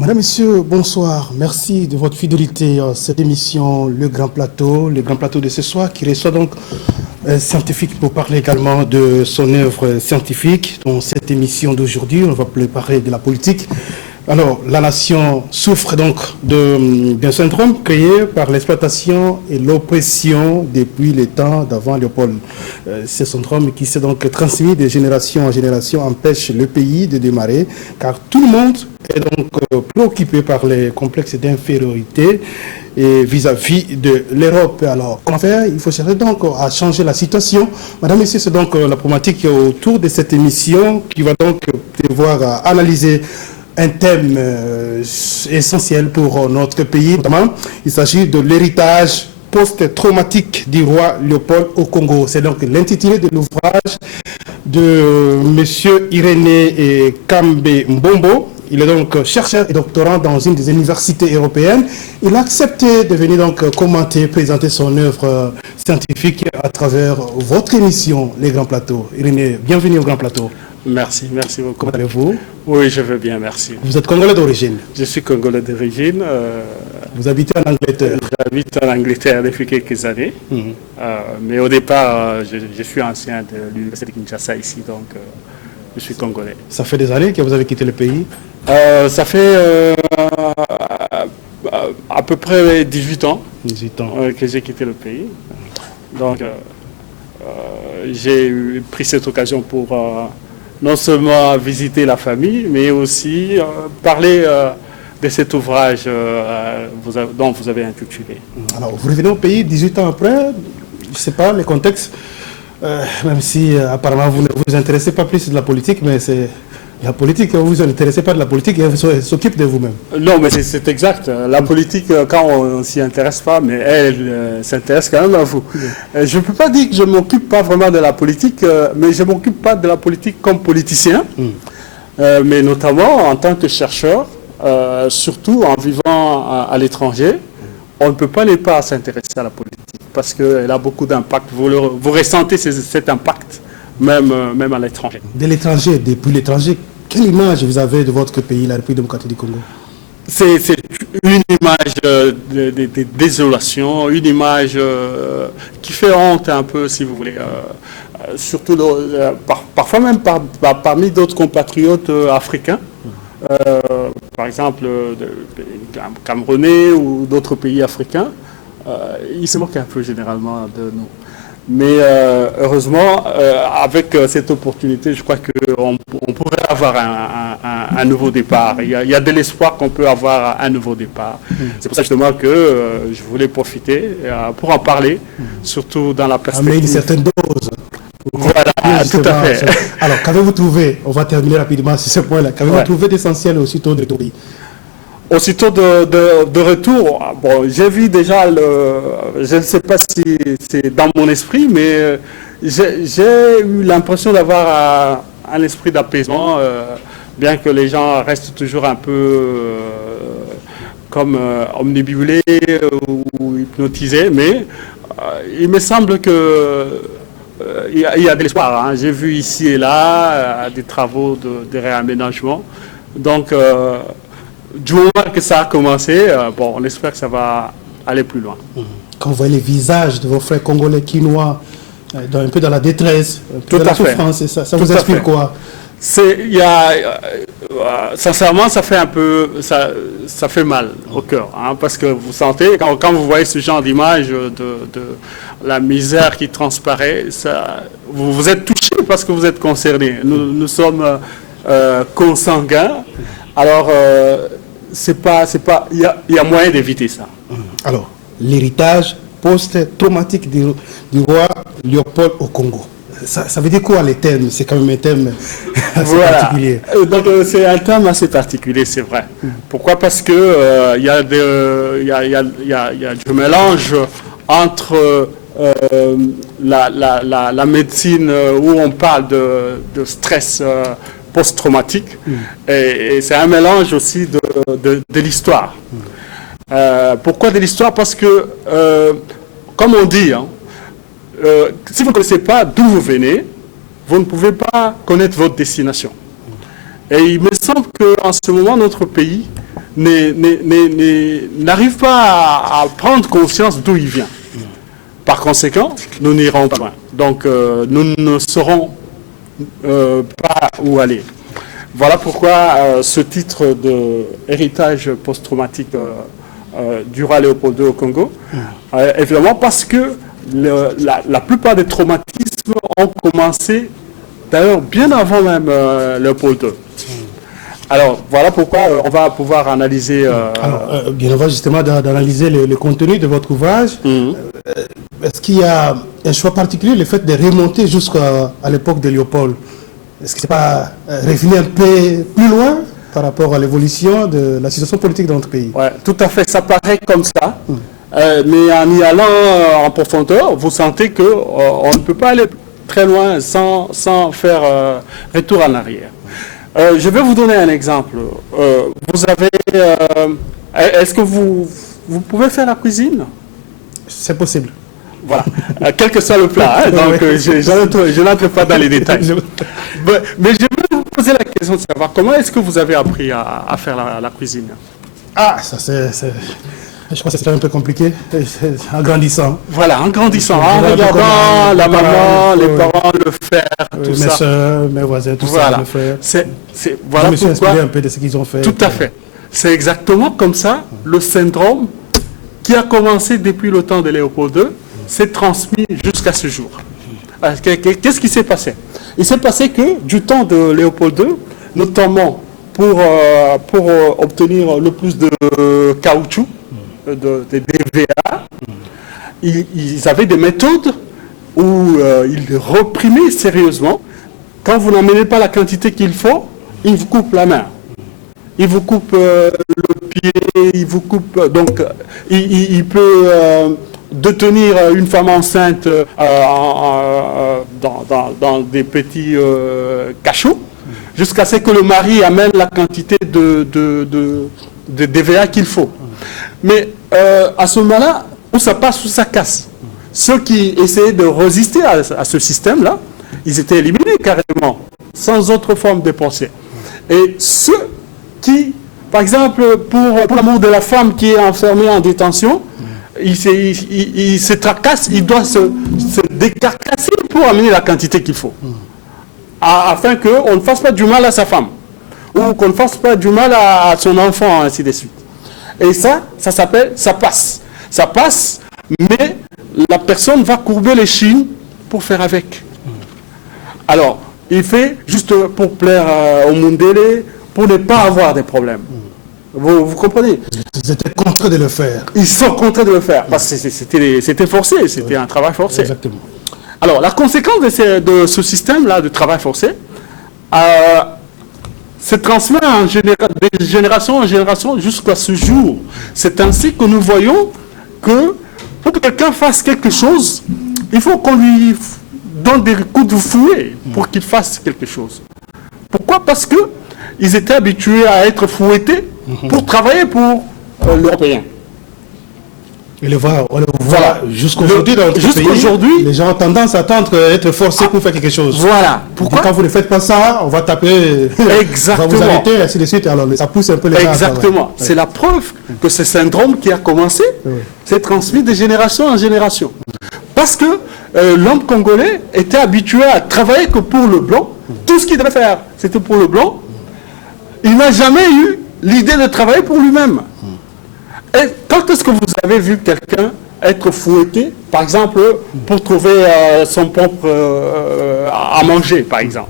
Madame, Monsieur, bonsoir. Merci de votre fidélité à cette émission Le Grand Plateau de ce soir, qui reçoit donc un scientifique pour parler également de son œuvre scientifique. Dans cette émission d'aujourd'hui, on va parler de la politique. Alors, la nation souffre donc d'un syndrome créé par l'exploitation et l'oppression depuis les temps d'avant Léopold. Ce syndrome qui s'est donc transmis de génération en génération empêche le pays de démarrer, car tout le monde est donc préoccupé par les complexes d'infériorité et vis-à-vis de l'Europe. Alors, comment faire? Il faut chercher donc à changer la situation. Madame, Messieurs, c'est donc la problématique autour de cette émission qui va donc devoir analyser un thème essentiel pour notre pays, notamment. Il s'agit de l'héritage post-traumatique du roi Léopold au Congo. C'est donc l'intitulé de l'ouvrage de M. Irénée Kambe Mbombo. Il est donc chercheur et doctorant dans une des universités européennes. Il a accepté de venir donc commenter, présenter son œuvre scientifique à travers votre émission, Les Grands Plateaux. Irénée, bienvenue au Grand Plateau. Merci beaucoup. Comment allez-vous? Oui, je vais bien, merci. Vous êtes congolais d'origine? Je suis congolais d'origine. Vous habitez en Angleterre? J'habite en Angleterre depuis quelques années. Mais au départ, je suis ancien de l'université de Kinshasa ici, donc je suis congolais. Ça fait des années que vous avez quitté le pays? Ça fait à peu près 18 ans, que j'ai quitté le pays. Donc, j'ai pris cette occasion pour non seulement visiter la famille, mais aussi parler de cet ouvrage dont vous avez intitulé. Alors, vous revenez au pays 18 ans après, je ne sais pas, les contextes, même si apparemment vous ne vous intéressez pas plus de la politique, mais c'est la politique, vous ne vous intéressez pas de la politique et elle s'occupe de vous-même. Non, mais c'est exact. La politique, quand on ne s'y intéresse pas, mais elle s'intéresse quand même à vous. Je ne peux pas dire que je ne m'occupe pas vraiment de la politique, mais je ne m'occupe pas de la politique comme politicien, mais notamment en tant que chercheur, surtout en vivant à l'étranger, on ne peut pas ne pas s'intéresser à la politique parce qu'elle a beaucoup d'impact. Vous ressentez cet impact. Même à l'étranger. De l'étranger, depuis l'étranger, quelle image vous avez de votre pays, la République démocratique du Congo? C'est une image de désolation, une image qui fait honte un peu, si vous voulez. Surtout parfois même parmi d'autres compatriotes africains, par exemple camerounais ou d'autres pays africains, ils se moquent un peu généralement de nous. Mais heureusement, avec cette opportunité, je crois qu'on pourrait avoir un nouveau départ. Il y a de l'espoir qu'on peut avoir un nouveau départ. C'est pour ça justement que je voulais profiter pour en parler, surtout dans la perspective. Mais une certaine dose. Voilà, tout à fait. Alors, qu'avez-vous trouvé? On va terminer rapidement sur ce point-là. Qu'avez-vous trouvé d'essentiel aussitôt de Touri? Aussitôt de retour, bon, j'ai vu déjà, je ne sais pas si c'est dans mon esprit, mais j'ai eu l'impression d'avoir un esprit d'apaisement, bien que les gens restent toujours un peu comme omnibulés ou hypnotisés, mais il me semble que il y a de l'espoir. Hein. J'ai vu ici et là des travaux de réaménagement. Donc, du moment que ça a commencé, bon, on espère que ça va aller plus loin. Quand vous voyez les visages de vos frères congolais quinois, un peu dans la détresse, tout dans à la fait. souffrance, ça vous inspire quoi? Sincèrement, ça fait un peu, ça fait mal au cœur, hein, parce que vous sentez, quand vous voyez ce genre d'image de la misère qui transparaît, vous êtes touché parce que vous êtes concerné. Nous sommes consanguins. Alors, il y a moyen d'éviter ça. Alors, l'héritage post-traumatique du roi Léopold au Congo. Ça veut dire quoi les thèmes? C'est quand même un thème assez particulier. Donc, c'est un thème assez particulier, c'est vrai. Pourquoi? Parce que il y a du mélange entre la médecine où on parle de stress post-traumatique, et c'est un mélange aussi de l'histoire. Pourquoi de l'histoire? Parce que, comme on dit, hein, si vous ne connaissez pas d'où vous venez, vous ne pouvez pas connaître votre destination. Et il me semble qu'en ce moment, notre pays n'arrive pas à prendre conscience d'où il vient. Par conséquent, nous n'irons pas loin. Donc, nous ne saurons pas où aller. Voilà pourquoi ce titre de héritage post-traumatique du roi Léopold II au Congo, évidemment parce que la plupart des traumatismes ont commencé, d'ailleurs, bien avant même Léopold II. Alors, voilà pourquoi on va pouvoir analyser... Alors, bien avant justement d'analyser le contenu de votre ouvrage, est-ce qu'il y a un choix particulier, le fait de remonter jusqu'à l'époque de Léopold? Est-ce que ce n'est pas revenir un peu plus loin par rapport à l'évolution de la situation politique dans notre pays? Oui, tout à fait, ça paraît comme ça. Mais en y allant en profondeur, vous sentez qu'on ne peut pas aller très loin sans faire retour en arrière. Je vais vous donner un exemple. Vous avez... Est-ce que vous pouvez faire la cuisine? C'est possible. Voilà, quel que soit le plat. Hein, donc, je n'entre pas dans les détails. Mais je vais vous poser la question de savoir comment est-ce que vous avez appris à faire la cuisine? Ah, ça c'est... Je pense que c'est un peu compliqué, en grandissant. Voilà, en grandissant, en regardant la maman, les parents le faire, tout ça. Mes soeurs, mes voisins, tout voilà. ça, le faire. Voilà je me suis pourquoi, inspiré un peu de ce qu'ils ont fait. Tout à fait. C'est exactement comme ça, le syndrome qui a commencé depuis le temps de Léopold II s'est transmis jusqu'à ce jour. Qu'est-ce qui s'est passé? Il s'est passé que du temps de Léopold II, notamment pour obtenir le plus de caoutchouc, des DVA, ils avaient des méthodes où ils réprimaient sérieusement. Quand vous n'amenez pas la quantité qu'il faut, ils vous coupent la main. Ils vous coupent le pied, ils vous coupent... Donc, il peut détenir une femme enceinte dans des petits cachots, jusqu'à ce que le mari amène la quantité de DVA qu'il faut. Mais à ce moment-là, où ça passe, où ça casse. Ceux qui essayaient de résister à ce système-là, ils étaient éliminés carrément, sans autre forme de pensée. Et ceux qui, par exemple, pour l'amour de la femme qui est enfermée en détention, il se tracasse, il doit se décarcasser pour amener la quantité qu'il faut. Afin qu'on ne fasse pas du mal à sa femme, ou qu'on ne fasse pas du mal à son enfant, ainsi de suite. Et ça s'appelle, ça passe. Ça passe, mais la personne va courber les chines pour faire avec. Alors, il fait juste pour plaire au Mundele, pour ne pas avoir des problèmes. Vous comprenez? Ils étaient contraints de le faire. Ils sont contraints de le faire, parce que c'était forcé, c'était un travail forcé. Exactement. Alors, la conséquence de ce système-là de travail forcé, se transmet de génération en génération jusqu'à ce jour. C'est ainsi que nous voyons que pour que quelqu'un fasse quelque chose, il faut qu'on lui donne des coups de fouet pour qu'il fasse quelque chose. Pourquoi? Parce qu'ils étaient habitués à être fouettés pour travailler pour l'Européen. Et on le voit jusqu'aujourd'hui dans notre pays, les gens ont tendance à attendre être forcés pour faire quelque chose. Voilà. Pourquoi? Quand vous ne faites pas ça, on va taper, exactement. on va vous arrêter, ainsi de suite. Alors ça pousse un peu les gens. Exactement. C'est la preuve que ce syndrome qui a commencé s'est transmis de génération en génération. Parce que l'homme congolais était habitué à travailler que pour le blanc. Tout ce qu'il devait faire, c'était pour le blanc. Il n'a jamais eu l'idée de travailler pour lui-même. Et quand est-ce que vous avez vu quelqu'un être fouetté, par exemple, pour trouver son propre à manger, par exemple?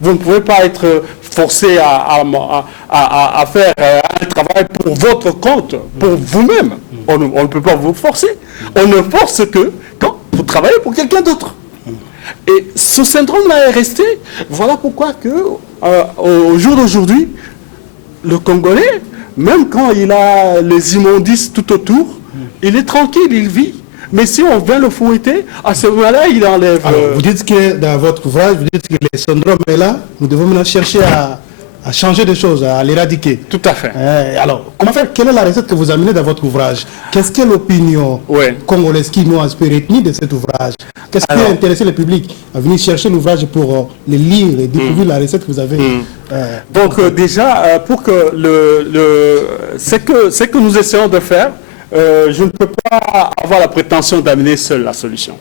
Vous ne pouvez pas être forcé à faire un travail pour votre compte, pour vous-même. On ne peut pas vous forcer. On ne force que quand vous travaillez pour quelqu'un d'autre. Et ce syndrome-là est resté. Voilà pourquoi au jour d'aujourd'hui, le Congolais, même quand il a les immondices tout autour, il est tranquille, il vit. Mais si on vient le fouetter, à ce moment-là, il enlève... Alors, vous dites que dans votre ouvrage, vous dites que le syndrome est là. Nous devons maintenant chercher à changer des choses, à l'éradiquer. Tout à fait. Alors, comment faire? Quelle est la recette que vous amenez dans votre ouvrage? Qu'est-ce que l'opinion congolaise qui nous a inspiré de cet ouvrage? Qu'est-ce qui a intéressé le public à venir chercher l'ouvrage pour le lire et découvrir la recette que vous avez? Donc déjà, pour que ce que nous essayons de faire, je ne peux pas avoir la prétention d'amener seul la solution.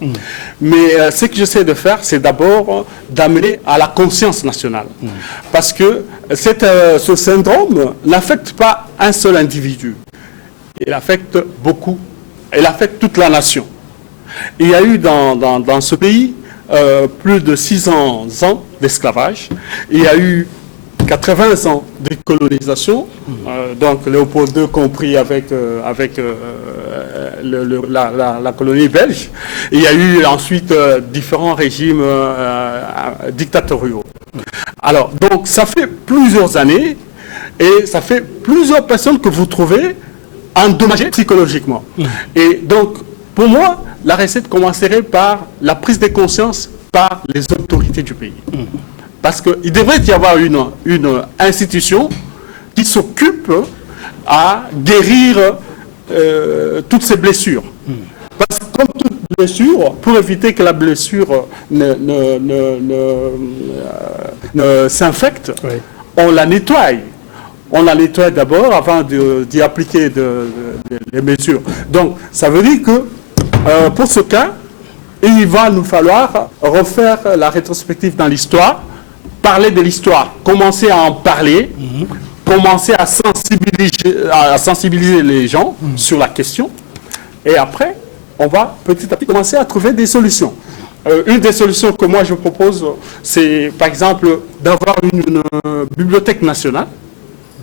Mais ce que j'essaie de faire, c'est d'abord d'amener à la conscience nationale. Parce que ce syndrome n'affecte pas un seul individu. Il affecte beaucoup. Il affecte toute la nation. Il y a eu dans ce pays plus de 600 ans d'esclavage. Il y a eu 80 ans de colonisation, donc Léopold II compris avec la colonie belge. Il y a eu ensuite différents régimes dictatoriaux. Alors, donc ça fait plusieurs années et ça fait plusieurs personnes que vous trouvez endommagées psychologiquement. Et donc, pour moi, la recette commencerait par la prise de conscience par les autorités du pays. Parce qu'il devrait y avoir une institution qui s'occupe à guérir toutes ces blessures. Parce que comme toute blessure, pour éviter que la blessure ne s'infecte, on la nettoie. On la nettoie d'abord avant d'y appliquer des mesures. Donc, ça veut dire que pour ce cas, il va nous falloir refaire la rétrospective dans l'histoire, parler de l'histoire, commencer à en parler, commencer à sensibiliser les gens sur la question, et après, on va petit à petit commencer à trouver des solutions. Une des solutions que moi je propose, c'est par exemple d'avoir une bibliothèque nationale.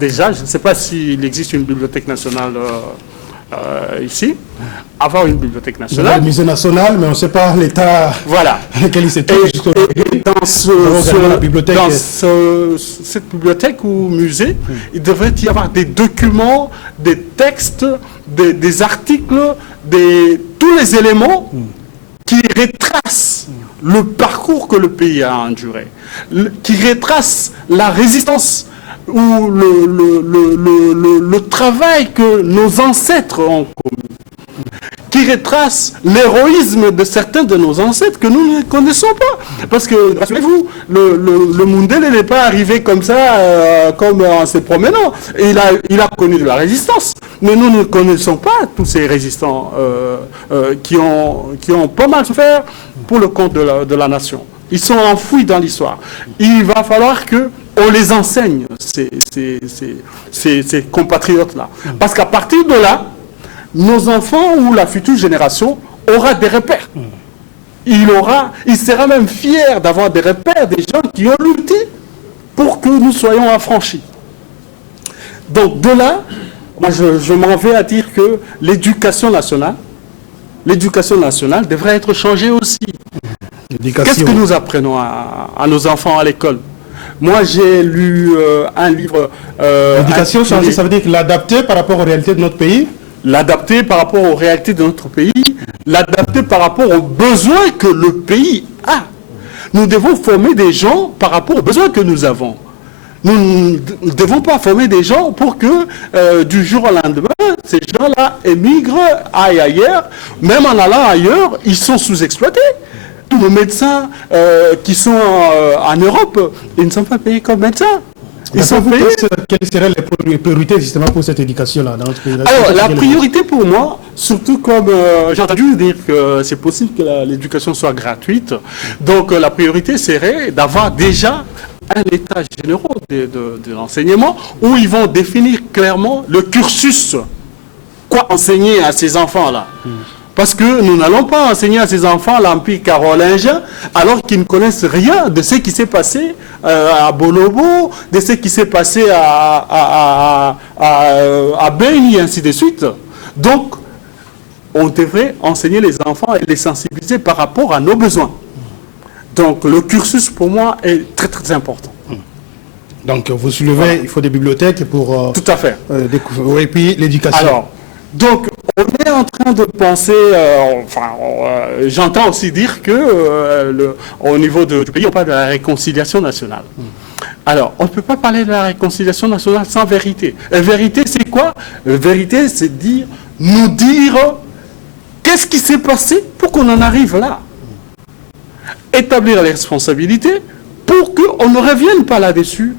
Déjà, je ne sais pas s'il existe une bibliothèque nationale ici, avoir une bibliothèque nationale. Le musée national, mais on ne sait pas l'état dans lequel il se trouve. Et dans cette bibliothèque ou musée, il devrait y avoir des documents, des textes, des articles, tous les éléments qui retracent le parcours que le pays a enduré, qui retracent la résistance ou le travail que nos ancêtres ont commis, qui retrace l'héroïsme de certains de nos ancêtres que nous ne connaissons pas. Parce que, rassurez-vous, le Mundele n'est pas arrivé comme ça, comme en se promenant. Il a connu de la résistance. Mais nous ne connaissons pas tous ces résistants qui ont pas mal souffert pour le compte de la nation. Ils sont enfouis dans l'histoire. Il va falloir qu'on les enseigne, ces compatriotes-là. Parce qu'à partir de là, nos enfants ou la future génération aura des repères. Il sera même fier d'avoir des repères, des gens qui ont lutté pour que nous soyons affranchis. Donc de là, moi je m'en vais à dire que l'éducation nationale devrait être changée aussi. Qu'est-ce que nous apprenons à nos enfants à l'école? Moi, j'ai lu un livre... L'éducation changée, ça veut dire l'adapter par rapport aux réalités de notre pays? L'adapter par rapport aux réalités de notre pays, l'adapter par rapport aux besoins que le pays a. Nous devons former des gens par rapport aux besoins que nous avons. Nous ne devons pas former des gens pour que du jour au lendemain, ces gens-là émigrent, aillent ailleurs. Même en allant ailleurs, ils sont sous-exploités. Tous nos médecins qui sont en Europe, ils ne sont pas payés comme médecins. Ils sont payés. Quelles seraient les priorités justement pour cette éducation-là dans notre pays? Alors, la priorité pour moi, surtout comme j'ai entendu dire que c'est possible que l'éducation soit gratuite, donc la priorité serait d'avoir déjà un état général de l'enseignement où ils vont définir clairement le cursus. Quoi enseigner à ces enfants-là? Parce que nous n'allons pas enseigner à ces enfants l'Empire carolingien alors qu'ils ne connaissent rien de ce qui s'est passé à Bonobo, de ce qui s'est passé à Beni, et ainsi de suite. Donc, on devrait enseigner les enfants et les sensibiliser par rapport à nos besoins. Donc, le cursus, pour moi, est très, très important. Donc, vous soulevez, il faut des bibliothèques pour... Tout à fait. Et puis, l'éducation. Alors, donc, on est en train de penser, j'entends aussi dire que au niveau du pays, on parle de la réconciliation nationale. Alors, on ne peut pas parler de la réconciliation nationale sans vérité. Et vérité, c'est quoi? Vérité, c'est nous dire qu'est-ce qui s'est passé pour qu'on en arrive là. Établir les responsabilités pour qu'on ne revienne pas là-dessus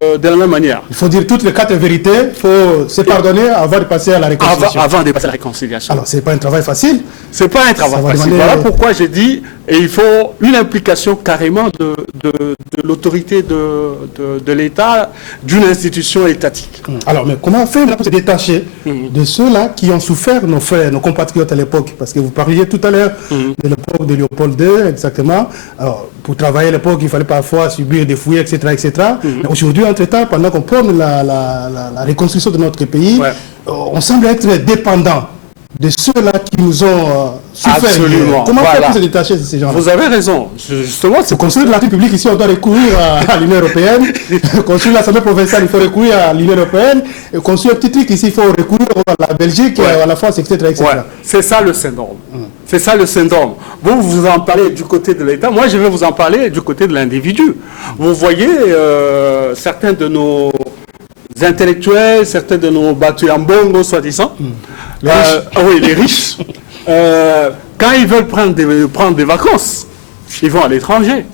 de la même manière. Il faut dire toutes les quatre vérités, il faut se pardonner avant de passer à la réconciliation. Avant de passer à la réconciliation. Alors, ce n'est pas un travail facile. Ce n'est pas un travail facile. Demander... Voilà pourquoi j'ai dit il faut une implication carrément de l'autorité de l'État, d'une institution étatique. Alors, mais comment faire pour se détacher de ceux-là qui ont souffert, nos frères, nos compatriotes à l'époque? Parce que vous parliez tout à l'heure de l'époque de Léopold II, exactement. Alors, pour travailler à l'époque, il fallait parfois subir des fouilles, etc. etc. Mais aujourd'hui, entre-temps, pendant qu'on prône la reconstruction de notre pays, on semble être dépendant de ceux-là qui nous ont souffert. Absolument. Comment faire pour se détacher de ces gens-là? Vous avez raison. Justement, pour construire la République ici, on doit recourir à l'Union européenne. Construire l'Assemblée provinciale, il faut recourir à l'Union européenne. Et construire un petit truc ici, il faut recourir à la Belgique, à la France, etc. etc. C'est ça le syndrome. C'est ça le syndrome. Vous en parlez du côté de l'État. Moi, je vais vous en parler du côté de l'individu. Vous voyez, certains de nos intellectuels, certains de nos Batuyambongo, soi-disant, les riches, quand ils veulent prendre des vacances, ils vont à l'étranger,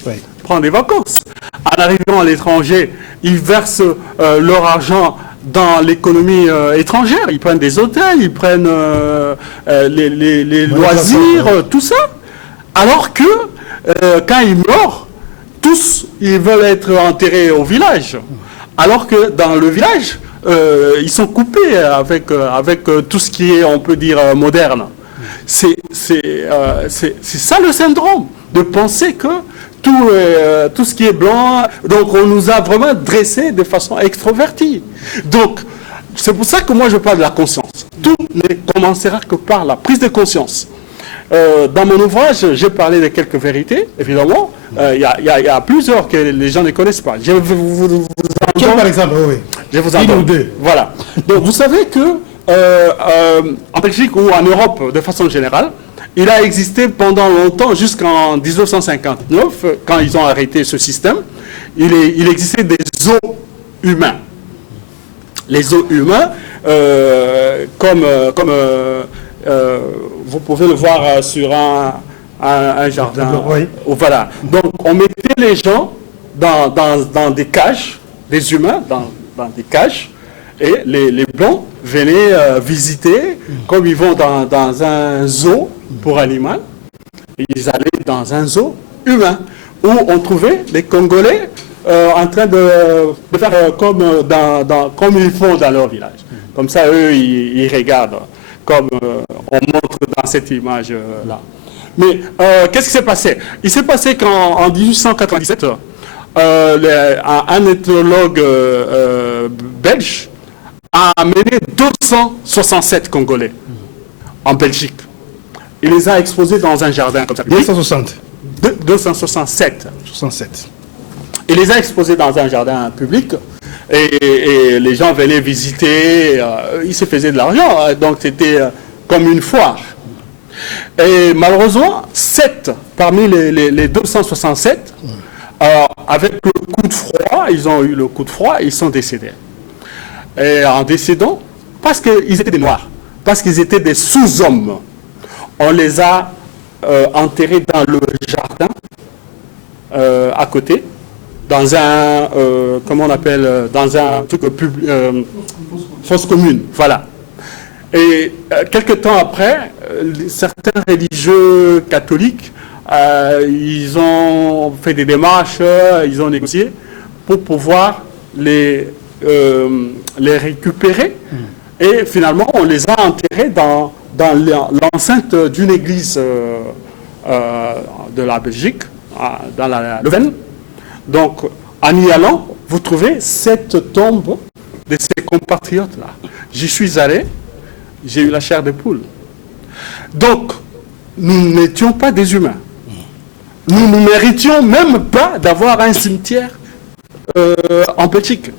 prendre des vacances. En arrivant à l'étranger, ils versent leur argent dans l'économie étrangère. Ils prennent des hôtels, ils prennent les loisirs, tout ça. Alors que quand ils meurent, tous, ils veulent être enterrés au village. Alors que dans le village, ils sont coupés avec tout ce qui est, on peut dire, moderne. C'est ça le syndrome, de penser que tout ce qui est blanc, donc on nous a vraiment dressé de façon extrovertie. Donc, c'est pour ça que moi je parle de la conscience. Tout ne commencera que par la prise de conscience. Dans mon ouvrage, j'ai parlé de quelques vérités, évidemment. Il y a plusieurs que les gens ne connaissent pas. Je vais vous Quel par exemple? Oui. Je vous en donne. Voilà. Donc, vous savez que en Belgique ou en Europe, de façon générale, il a existé pendant longtemps, jusqu'en 1959, quand ils ont arrêté ce système, il existait des zoos humains. Les zoos humains, comme vous pouvez le voir sur un jardin. Oui. Voilà. Donc, on mettait les gens dans des cages, des humains dans des cages, et les blancs venaient visiter, comme ils vont dans un zoo pour animaux, ils allaient dans un zoo humain, où on trouvait les Congolais en train de faire comme ils font dans leur village. Comme ça, eux, ils regardent, comme on montre dans cette image-là. Mais qu'est-ce qui s'est passé? Il s'est passé qu'en 1897, un ethnologue belge a amené 267 Congolais en Belgique. Il les a exposés dans un jardin comme ça. 260. 267. 67. Il les a exposés dans un jardin public et les gens venaient visiter. Ils se faisaient de l'argent, donc c'était comme une foire. Et malheureusement, 7 parmi les 267, avec le coup de froid, ils ont eu le coup de froid, ils sont décédés. Et en décédant, parce qu'ils étaient des Noirs, parce qu'ils étaient des sous-hommes, on les a enterrés dans le jardin à côté, dans un, comment on appelle, dans un truc fosse commune, voilà. Et quelques temps après, certains religieux catholiques, ils ont fait des démarches, ils ont négocié pour pouvoir les récupérer. Et finalement, on les a enterrés dans l'enceinte d'une église de la Belgique, dans la Leuven. Donc, en y allant, vous trouvez cette tombe de ces compatriotes-là. J'y suis allé, j'ai eu la chair de poule. Donc, nous n'étions pas des humains. Nous ne méritions même pas d'avoir un cimetière en Belgique.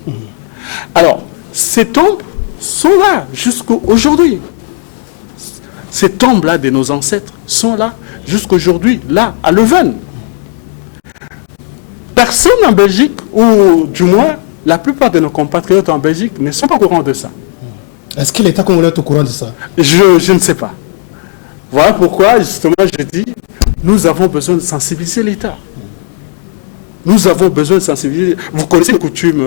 Alors, ces tombes sont là jusqu'aujourd'hui. Ces tombes-là de nos ancêtres sont là jusqu'aujourd'hui, là, à Leuven. personne en Belgique, ou du moins la plupart de nos compatriotes en Belgique, ne sont pas au courant de ça. Est-ce que l'État congolais est au courant de ça? Je ne sais pas. Voilà pourquoi, justement, je dis, nous avons besoin de sensibiliser l'État. Nous avons besoin de sensibiliser. Vous connaissez les coutumes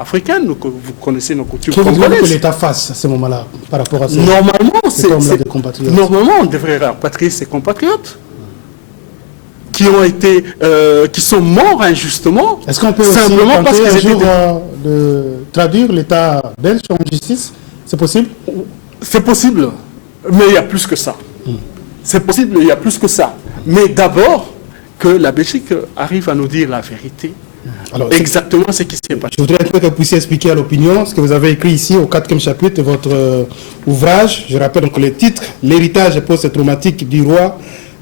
africaines, vous connaissez nos coutumes Qu'est-ce congolaises. que l'État fasse à ce moment-là par rapport à ça? Normalement, on devrait rapatrier ses compatriotes qui sont morts injustement. Est-ce qu'on peut aussi simplement parce tenter qu'ils un étaient jour de traduire l'État belge en justice? C'est possible? C'est possible, mais il y a plus que ça. C'est possible, il y a plus que ça. Mais d'abord, que la Belgique arrive à nous dire la vérité. Alors, exactement ce qui s'est passé. Je voudrais un peu que vous puissiez expliquer à l'opinion ce que vous avez écrit ici au 4e chapitre de votre ouvrage. Je rappelle donc le titre, l'héritage post-traumatique du roi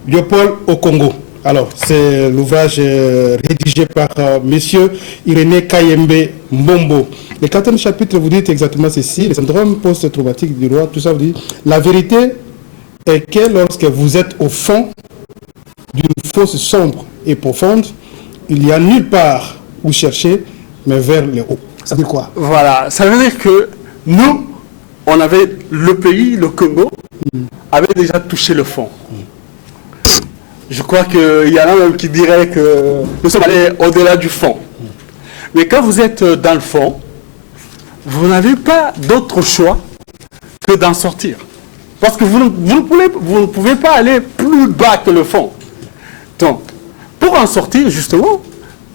Léopold au Congo. Alors, c'est l'ouvrage rédigé par monsieur Irénée Kayembe Mbombo. Le 4e chapitre, vous dites exactement ceci, le syndrome post-traumatique du roi, tout ça, vous dites, la vérité est que lorsque vous êtes au fond d'une fosse sombre et profonde, il n'y a nulle part où chercher, mais vers le haut. Ça veut dire quoi? Voilà, ça veut dire que nous, on avait, le pays, le Congo, avait déjà touché le fond. Je crois qu'il y en a même qui diraient que nous sommes allés au-delà du fond. Mais quand vous êtes dans le fond, vous n'avez pas d'autre choix que d'en sortir. Parce que vous ne pouvez pas aller plus bas que le fond. Donc, pour en sortir, justement,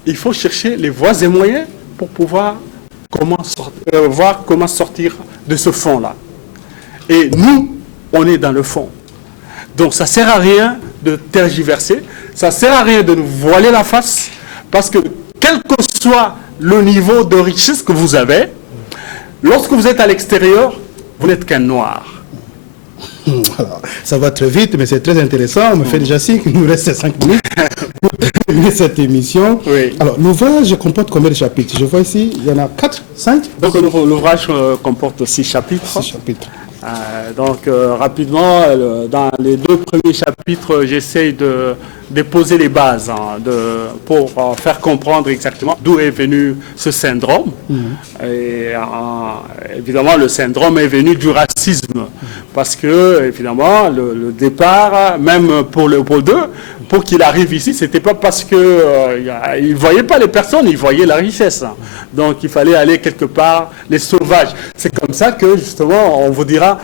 il faut chercher les voies et moyens pour pouvoir voir comment sortir de ce fond-là. Et nous, on est dans le fond. Donc, ça ne sert à rien de tergiverser, ça ne sert à rien de nous voiler la face, parce que quel que soit le niveau de richesse que vous avez, lorsque vous êtes à l'extérieur, vous n'êtes qu'un noir. Alors, ça va très vite, mais c'est très intéressant. On me fait déjà signe qu'il nous reste 5 minutes pour terminer cette émission. Oui. Alors, l'ouvrage comporte combien de chapitres? Je vois ici, il y en a 4, 5. Donc, l'ouvrage comporte 6 chapitres. 6 chapitres. Rapidement, dans les 2 premiers chapitres, j'essaye de poser les bases pour faire comprendre exactement d'où est venu ce syndrome. Et évidemment, le syndrome est venu du racisme. Parce que, évidemment, le départ, même pour Léopold II, pour qu'il arrive ici, c'était pas parce qu'il ne voyait pas les personnes, il voyait la richesse. Donc, il fallait aller quelque part, les sauvages. C'est comme ça que, justement, on vous dira,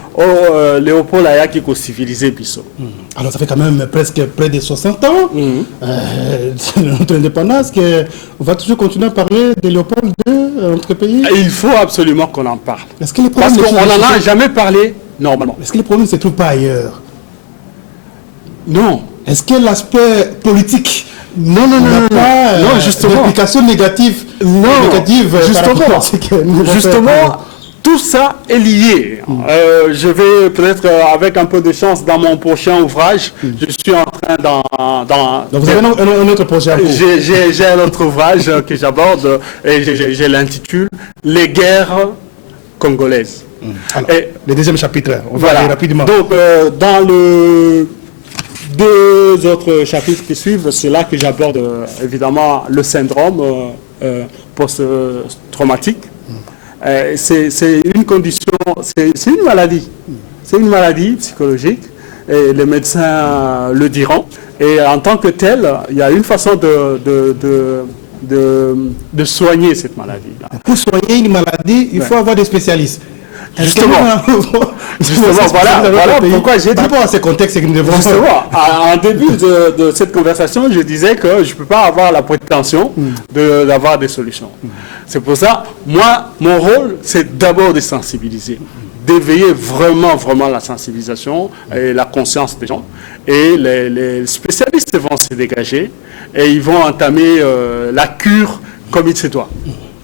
Léopold a qui civilisé Bissau. Alors, ça fait quand même presque près de 60 ans de notre indépendance qu'on va toujours continuer à parler de Léopold II dans notre pays. Il faut absolument qu'on en parle. Parce qu'on n'en a jamais parlé normalement. Est-ce que les problèmes ne se trouvent pas ailleurs? Non. Est-ce que l'aspect politique non, justement. D'implication négative, justement, tout ça est lié. Je vais peut-être, avec un peu de chance, dans mon prochain ouvrage, je suis en train Donc vous avez un autre projet à vous? J'ai un autre ouvrage que j'aborde et je l'intitule « Les guerres congolaises ». Alors, le 2e chapitre, on va aller rapidement. Donc, dans le 2 autres chapitres qui suivent, c'est là que j'aborde évidemment le syndrome post-traumatique. C'est une condition, c'est une maladie. C'est une maladie psychologique, et les médecins le diront. Et en tant que tel, il y a une façon de soigner cette maladie-là. Pour soigner une maladie, il faut avoir des spécialistes. Justement, voilà pourquoi j'ai dit... Par rapport à ces contextes que nous devons... Justement, en début de cette conversation, je disais que je ne peux pas avoir la prétention d'avoir des solutions. C'est pour ça, moi, mon rôle, c'est d'abord de sensibiliser, d'éveiller vraiment la sensibilisation et la conscience des gens. Et les spécialistes vont se dégager et ils vont entamer la cure comme il se doit.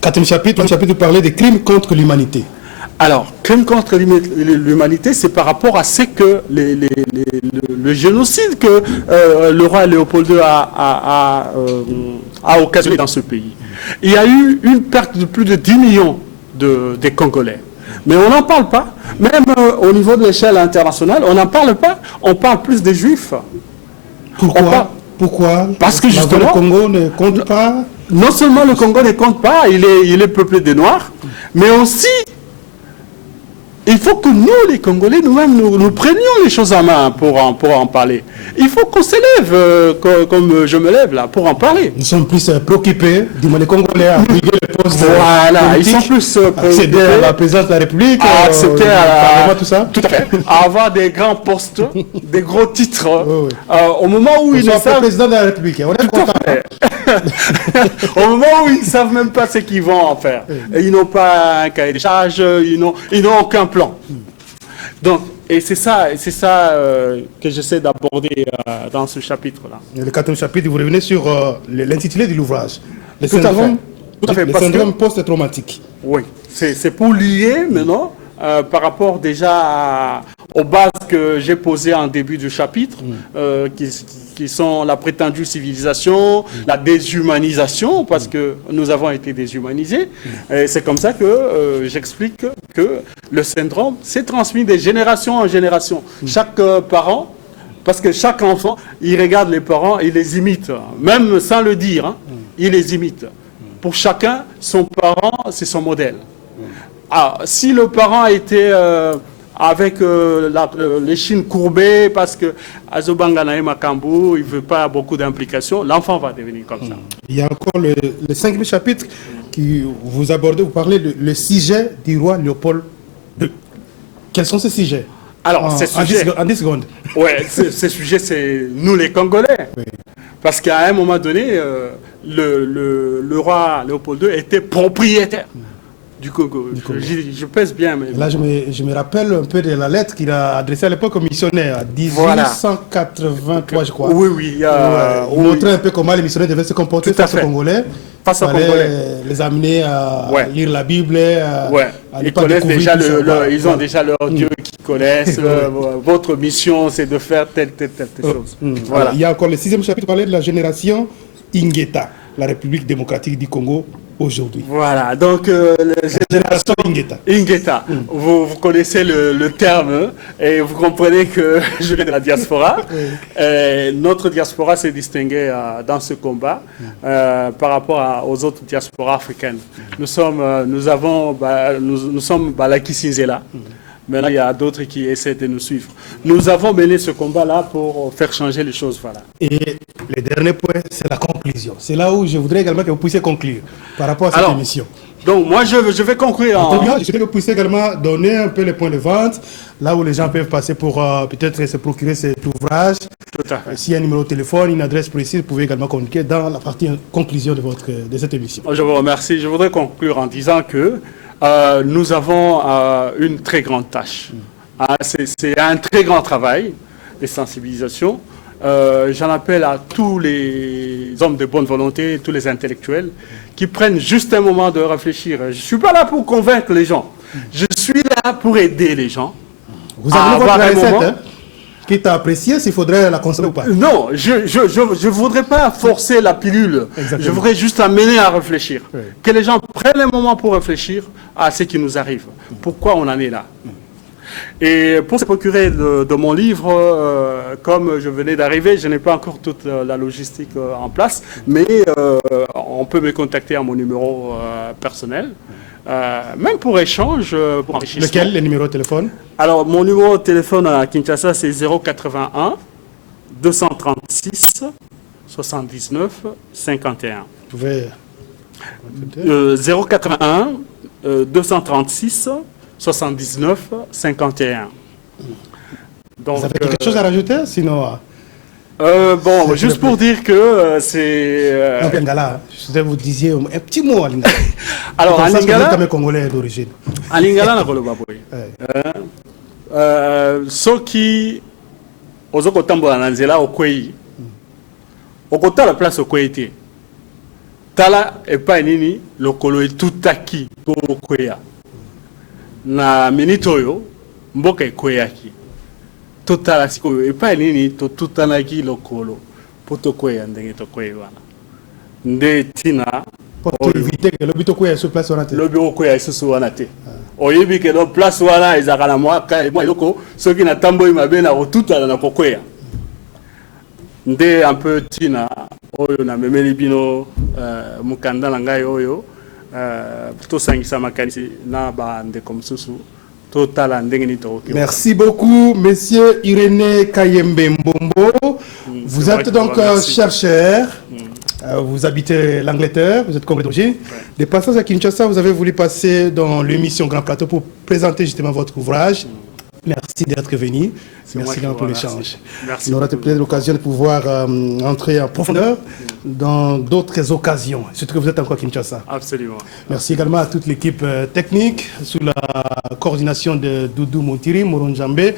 4e chapitre, le chapitre parlait des crimes contre l'humanité. Alors, crime contre l'humanité, c'est par rapport à ce que le génocide que le roi Léopold II a occasionné dans ce pays. Il y a eu une perte de plus de 10 millions des Congolais. Mais on n'en parle pas. Même au niveau de l'échelle internationale, on n'en parle pas. On parle plus des Juifs. Pourquoi? Pourquoi? Parce que Le justement, Congo ne compte pas. non seulement le Congo ne compte pas, il est peuplé de Noirs, mais aussi, il faut que nous, les Congolais, nous-mêmes, nous prenions les choses en main pour en parler. Il faut qu'on s'élève, comme je me lève là, pour en parler. Nous sommes plus préoccupés, dis-moi les Congolais, à briguer les postes Voilà, ils politiques, sont plus accéder préoccupés à la présidence de la République, à accepter Parlement, tout ça. tout à fait, à avoir des grands postes, des gros titres, Oui, au moment où Ils ils ne sont savent... président de la République, on est content. Au moment où ils ne savent même pas ce qu'ils vont en faire. Et ils n'ont pas un cahier de charge, ils n'ont aucun plan. Donc, et c'est ça que j'essaie d'aborder dans ce chapitre-là. Le 4e chapitre, vous revenez sur l'intitulé de l'ouvrage. Le Tout à syndrome, Tout à fait, le parce que- syndrome post-traumatique. Oui, c'est pour lier maintenant par rapport déjà aux bases que j'ai posées en début du chapitre, qui sont la prétendue civilisation, la déshumanisation, parce que nous avons été déshumanisés. Et c'est comme ça que j'explique que le syndrome s'est transmis de génération en génération. Chaque parent, parce que chaque enfant, il regarde les parents, il les imite, même sans le dire, hein, il les imite. Pour chacun, son parent, c'est son modèle. Ah, si le parent a été avec les chines courbées, parce que Azobanganae Makambu, il ne veut pas beaucoup d'implications, l'enfant va devenir comme ça. Il y a encore le 5e chapitre qui vous abordez, vous parlez de le sujet du roi Léopold II. Quels sont ces sujets? Alors, ces sujets, en 10 secondes. ouais, ces sujets, c'est nous les Congolais. Oui. Parce qu'à un moment donné, le roi Léopold II était propriétaire du Congo. Je pèse bien. Mais... Là, je me rappelle un peu de la lettre qu'il a adressée à l'époque au missionnaire, en 1883, je crois. Oui, oui. Il montrait un peu comment les missionnaires devaient se comporter Tout à face aux fait. Congolais. Face aux Fallait Congolais. les amener à lire la Bible, à ne Ils pas connaissent découvrir déjà tout ça. Voilà. ils ont déjà leur Dieu qu'ils connaissent. Votre mission, c'est de faire telle chose. Voilà. Alors, il y a encore le 6e chapitre, parler de la génération Ingeta, la République démocratique du Congo aujourd'hui. Voilà, donc Génération Ingeta. Ingeta, vous connaissez le terme et vous comprenez que je viens de la diaspora. Notre diaspora s'est distinguée dans ce combat par rapport aux autres diasporas africaines. Nous sommes Balakisinzela. Maintenant, il y a d'autres qui essaient de nous suivre. Nous avons mené ce combat-là pour faire changer les choses. Voilà. Et le dernier point, c'est la conclusion. C'est là où je voudrais également que vous puissiez conclure par rapport à cette émission. Donc, moi, je vais conclure en... Je souhaite que vous puissiez également donner un peu les points de vente, là où les gens peuvent passer pour peut-être se procurer cet ouvrage. Tout à fait. S'il y a un numéro de téléphone, une adresse précise, vous pouvez également communiquer dans la partie conclusion de cette émission. Je vous remercie. Je voudrais conclure en disant que nous avons une très grande tâche. C'est un très grand travail de sensibilisation. J'en appelle à tous les hommes de bonne volonté, tous les intellectuels, qui prennent juste un moment de réfléchir. Je ne suis pas là pour convaincre les gens. Je suis là pour aider les gens. Vous avez votre recette, hein, qui t'a apprécié, s'il faudrait la consommer ou pas. Non, je ne voudrais pas forcer la pilule. Exactement. Je voudrais juste amener à réfléchir. Oui. Que les gens prennent un moment pour réfléchir à ce qui nous arrive. Pourquoi on en est là. Et pour se procurer de mon livre, comme je venais d'arriver, je n'ai pas encore toute la logistique en place, mais on peut me contacter à mon numéro personnel, même pour échange, pour enrichissement. Lequel, le numéro de téléphone? Alors, mon numéro de téléphone à Kinshasa, c'est 081 236 79 51. Vous pouvez... 081 236 79 51. Donc, Vous avez quelque chose à rajouter? Sinon... bon, juste pour dire que c'est... En Lingala, je voudrais vous disiez un petit mot à Lingala. Alors, en Lingala... comme Congolais d'origine. En Lingala, soki ozokotambola na nzela okwei okotala place okwei te tala epai nini lokolo etutaki po okweya na minute oyo mboka ekweyaki totala sikoyo epai nini totutanaki lokolo po tokweya ndenge tokwei wana nde tina Pour éviter que le but de se place sur lobi okweya lisusu wana te oyebi ke do place wana ezaka na mwa eloko soki na tamboyi mabe na kotutala na kokweya nde un peu tina oyo na memeli bino mukanda na ngai oyo tosangisa makanisi na bandeko mosusu totala ndenge nini tokoki. Merci beaucoup, monsieur Irénée Kayembe Mbombo. Vous êtes donc chercheur. Vous habitez l'Angleterre, vous êtes congolais d'origine. De passage à Kinshasa, vous avez voulu passer dans l'émission Grand Plateau pour présenter justement votre ouvrage. Merci d'être venu. Merci pour l'échange. On aura peut-être l'occasion de pouvoir entrer en profondeur dans d'autres occasions, surtout que vous êtes encore à Kinshasa. Absolument. Merci également à toute l'équipe technique sous la coordination de Doudou Montiri, Moronjambe,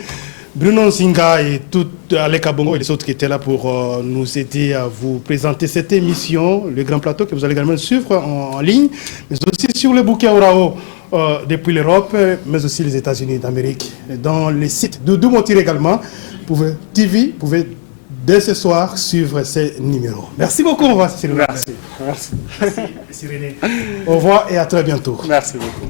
Bruno Nzinga et tout Aleka Bongo et les autres qui étaient là pour nous aider à vous présenter cette émission, le Grand Plateau, que vous allez également suivre en ligne, mais aussi sur le bouquet Orao depuis l'Europe, mais aussi les États-Unis d'Amérique. Dans les sites de Doudou Montiri également, vous pouvez dès ce soir suivre ces numéros. Merci beaucoup, au revoir. Merci. Merci René. Au revoir et à très bientôt. Merci beaucoup.